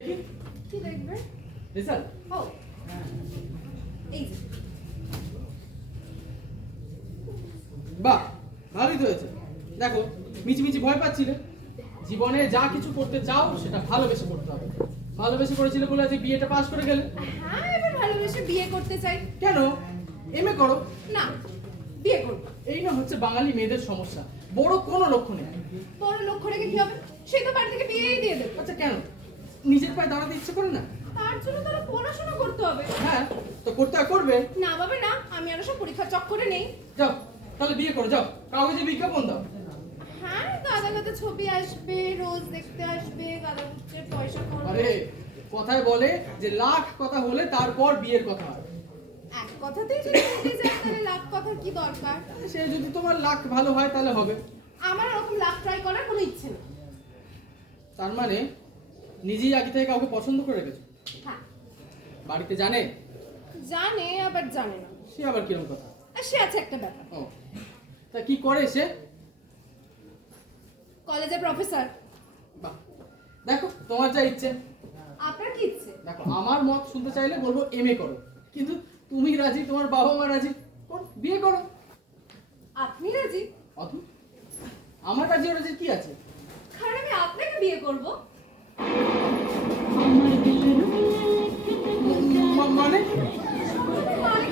কি দেখবে? রেজাল্ট? ও এই যে বাহ, ভালোই তো হয়েছে। দেখো, মিছিমিছি ভয় পাচ্ছিলে। জীবনে যা কিছু করতে চাও সেটা ভালোবেসে করতে হবে। ভালোবেসে করেছিলে বলে আজকে বিয়েটা পাস করে গেলে। হ্যাঁ, এবার ভালোবেসে বিয়ে করতে চাই। কেন? এমএ করো। না, বিয়ে করব। এই না হচ্ছে বাঙালি মেয়েদের সমস্যা। বড় কোনো লক্ষ্য নেই। বড় লক্ষ্য রেখে কি হবে? সে তো বাড়ি থেকে বিয়েই দিয়ে দেবে। আচ্ছা, কেন? নিজের পায়ে দাঁড়াতে ইচ্ছে করে না? তার জন্য তারা পড়াশোনা করতে হবে। হ্যাঁ, তো করতে হয়, করবে। না বাবা না, আমি আর সব পরীক্ষার চক্করে নেই। যাও, তাহলে বিয়ে করো, যাও। কাগজে বিজ্ঞাপন দাও। হ্যাঁ, গাদা গাদা ছবি আসবে, রোজ দেখতে আসবে, গাদা গুচ্ছের পয়সা খরচ। আরে, কথায় বলে যে লাখ কথা হলে তারপর বিয়ের কথা হয়। এক কথাতেই যদি হতে যায় তাহলে লাখ কথার কি দরকার? সে যদি তোমার লাখ ভালো হয় তাহলে হবে। আমার ওরকম লাখ ট্রাই করার কোনো ইচ্ছে নেই। তার মানে নিজেই আগে থেকে কাউকে পছন্দ করে রেখেছো? হ্যাঁ, বাড়িতে জানে? জানে আবার জানে না। সে আবার কিরকম কথা? আর সে আছে একটা ব্যাপার। ও, তা কি করে সে? কলেজে প্রফেসর। বাহ, দেখো তোমার যা ইচ্ছে। আপনার কি ইচ্ছে? দেখো, আমার মত শুনতে চাইলে বলবো এমএ করো, কিন্তু তুমি রাজি, তোমার বাবা মা রাজি, করো, বিয়ে করো। আপনি রাজি? অথচ আমার রাজি ও রাজি কি আছে? কারণ আমি আপনাকে বিয়ে করব। মানে মানে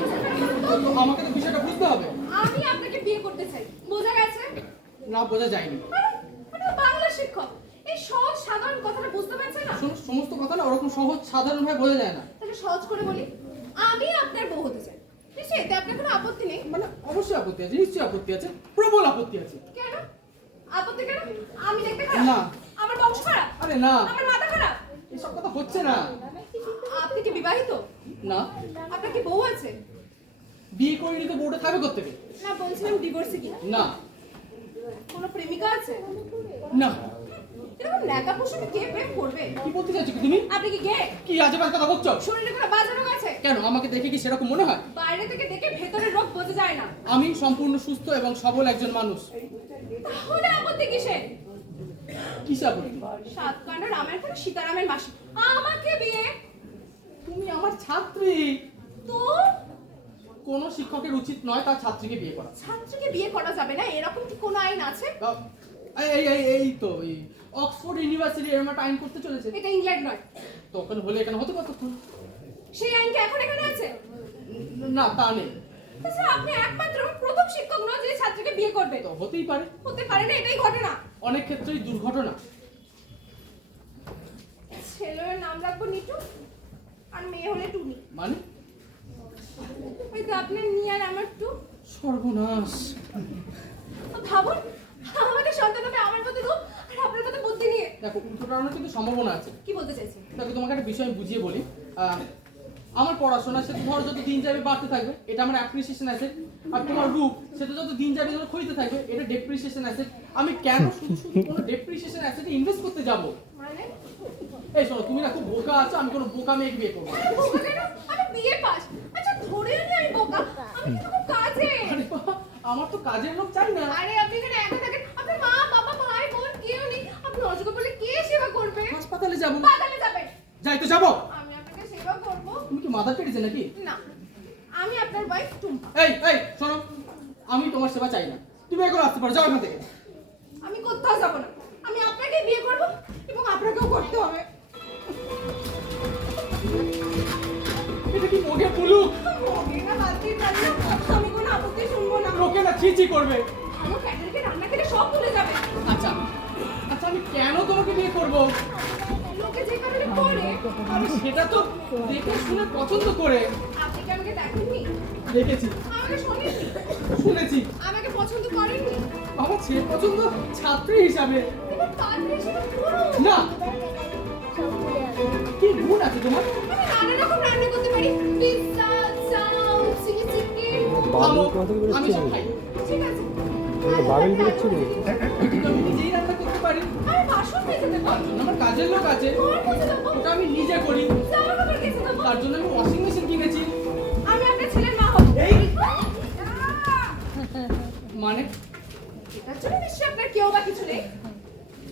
কথা ফেরা বলুন তো। তো আমাকে তো বিষয়টা বুঝতে হবে। আমি আপনাকে বিয়ে করতে চাই, বোঝা গেছে? না, বোঝা যায়নি। আরে, আপনি বাংলা শিক্ষক, এই সহজ সাধারণ কথাটা বুঝতে পারছেন না? সমস্ত কথা না ওরকম সহজ সাধারণভাবে বোঝা যায় না। তাহলে সহজ করে বলি, আমি আপনার বউ হতে চাই। নিশ্চয়ই এতে আপনার কোনো আপত্তি নেই? মানে অবশ্যই আপত্তি আছে, নিশ্চয়ই আপত্তি আছে, প্রবল আপত্তি আছে। কেন আপত্তি? কেন? আমি দেখতে খারাপ? না। আমার বংশ খারাপ? আরে না, আমার মাথা খারাপ? এসব কথা হচ্ছে না। আপনি কি বিবাহিত? না, আপনার কি বউ আছে? বিয়ে করিনি তো বউটা থাকবে কোত্থেকে? না, বলছিলাম ডিভোর্সে কি? না। কোনো প্রেমিকা আছে? না। এরকম ন্যাকা পোশাকে কে প্রেম করবে? কি বলতে চাইছো কি তুমি? আপনি কি গে? কি আজেবাজে কথা বলছো? শরীরে কোনো বাজে রোগ আছে? কেন, আমাকে দেখে কি সেরকম মনে হয়? বাইরে থেকে দেখে ভেতরের রোগ বোঝা যায় না। আমি সম্পূর্ণ সুস্থ এবং সবল একজন মানুষ। তাহলে আপত্তি কিসের? কিসে আপত্তি? সাত কাণ্ড রামের কোনো সীতারামের মাসি আমাকে বিয়ে? তুমি আমার ছাত্রী। তো কোন শিক্ষকের উচিত নয় তার ছাত্রীকে বিয়ে করা। ছাত্রীকে বিয়ে করা যাবে না এরকম কি কোনো আইন আছে? এই তো এই অক্সফোর্ড ইউনিভার্সিটি এরকম একটা আইন করতে চলেছে। এটা ইংল্যান্ড নয়। তো ওখানে হলে এখানে হতে কতক্ষণ? সেই আইন কি এখন এখানে আছে? না, তা নেই। আচ্ছা, আপনি একমাত্র প্রথম শিক্ষক নয় যে ছাত্রীকে বিয়ে করবে। তো হতেই পারে। হতে পারে না, এটাই ঘটনা। অনেক ক্ষেত্রেই দুর্ঘটনা। ছেলের নাম রাখবো নিটু আর মেয়ে হলে টুনি। মানে ওই তো আপনার নিয়ে আর আমার টু। সর্বনাশ। ভাবুন, আমাদের সন্তান হবে আমার মতো রূপ আর আপনার মতো বুদ্ধি নিয়ে। দেখো, উল্টোটানোর কিন্তু সম্ভাবনা আছে। কি বলতে চাইছেন? দেখো, তোমাকে একটা বিষয় আমি বুঝিয়ে বলি। আমার পড়াশোনা সেটা ধরো যত দিন যাবে বাড়তে থাকবে, এটা আমার অ্যাপ্রিসিয়েশন অ্যাসেট। আর তোমার রূপ সেটা যত দিন যাবে যত ক্ষয়তে থাকবে, এটা ডেপ্রিসিয়েশন অ্যাসেট। আমি কেন শুধু শুধু কোনো ডেপ্রিসিয়েশন অ্যাসেটে ইনভেস্ট করতে যাব? মানে এই শোনো, তুমি না খুব বোকা আছো, আমি কোনো বোকা মেয়েকে বিয়ে করবো না। আমি বোকা কেন? আমি বিয়ে পাস। আচ্ছা, ধরে নি আমি বোকা, আমি তো খুব কাজে। আরে বাবা, আমার তো কাজের লোক চাই না। আরে আপনি এখানে একা থাকেন, আপনার মা বাবা ভাই বোন কেউ নেই, আপনি অসুখ বলে কে সেবা করবে? হাসপাতালে যাবো। বাগানে যাবেন। যাই তো যাবো। আমি আপনাকে সেবা করব তুমি কি মাথা পেরেছে নাকি? না। আমি আপনার ওয়াইফ টুম্পা। এই শোনো, আমি তোমার সেবা চাই না। তুমি এখন আসতে পারো, যাও এখান থেকে। আমি কোথাও যাব না, আমি আপনাকেই বিয়ে করব এবং আপনাকেও করতে হবে। এটা কি মোগে পুলুক? মগে না বালতি জানি না, আমি কোনো আপত্তি শুনবো না। লোকে না ছি করবে। ভালো ক্যান্ডেলকে রান্না করে সব ভুলে যাবে। আচ্ছা আচ্ছা, আমি কেন তোমাকে বিয়ে করবো? লোকে যে কারণে করে। আমি সেটা তো দেখে শুনে পছন্দ করে। আপনি কি আমাকে দেখেননি? দেখেছি, আমাকে শোনেননি? শুনেছি। আমাকে পছন্দ করেননি? আমার ছেলে পছন্দ ছাত্রী হিসাবে। এবার তার হিসেবে করুন। না, কি গুণ আছে তোমার? আমি নানা রকম রান্না করতে পারি, পিৎজা, চাউ, চিলি চিকেন। থামো, আমি সব খাই। ঠিক আছে, বাবেল বেরোচ্ছে রে। কিন্তু আমি নিজেই রান্না করতে পারি। আমি বাসন মেজে দেবো, তার জন্য আমার কাজের লোক আছে, ঘর মুছে দেবো, ওটা আমি নিজে করি। জামা কাপড় কেচে দেবো। তার জন্য আমি ওয়াশিং মেশিন কিনেছি। আমি আপনার ছেলের মা হবো। এই মানে এটার জন্য নিশ্চয়ই আপনার কেউ বা কিছু নেই।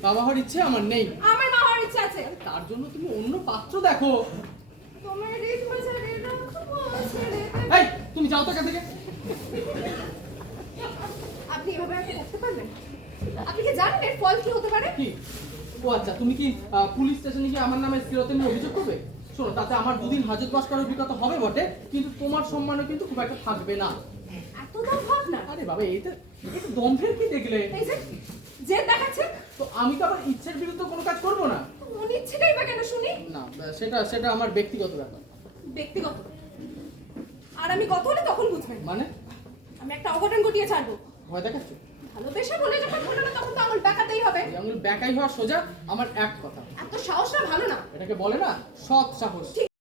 বাবা হওয়ার ইচ্ছে আমার নেই। আমার মা হওয়ার ইচ্ছা আছে। তা তার জন্য তুমি অন্য পাত্র দেখো। তোমার রিত মাঝারে রাখবো ছেড়ে দেব। এই তুমি যাও তো এখান থেকে। আপনি এভাবে আর করতে পারবেন? আপনি কি জানেন এর ফল কি হতে পারে? কি? ও আচ্ছা, তুমি কি পুলিশ স্টেশনে গিয়ে আমার নামে স্থিরতা নিয়ে অভিযোগ করবে? শোনো, তাতে আমার দুদিন হাজত বাস করার অভিজ্ঞতা হবে বটে, কিন্তু তোমার সম্মানও কিন্তু খুব একটা থাকবে না। এত দাম ভাবনা? আরে বাবা, এইটা একটু দম্ভের কি দেখলে? এই যে যে দেখাচ্ছে, তো আমি তো আবার ইচ্ছের বিরুদ্ধে কোনো কাজ করব না। মন ইচ্ছেটাই বা কেন শুনি? না, সেটা আমার ব্যক্তিগত ব্যাপার। ব্যক্তিগত। আর আমি কত হলে তখন বুঝবেন? মানে আমি একটা অঘটন ঘটিয়ে ছাড়বো। ভয় দেখাচ্ছ? ভালোবেসে বলে যখন ঘটনা তখন তো আঙুল দেখাতেই হবে। এই আঙুল বেকাই হওয়া সোজা, আমার এক কথা। এত সাহসটা ভালো না। এটাকে বলে না সৎ সাহস।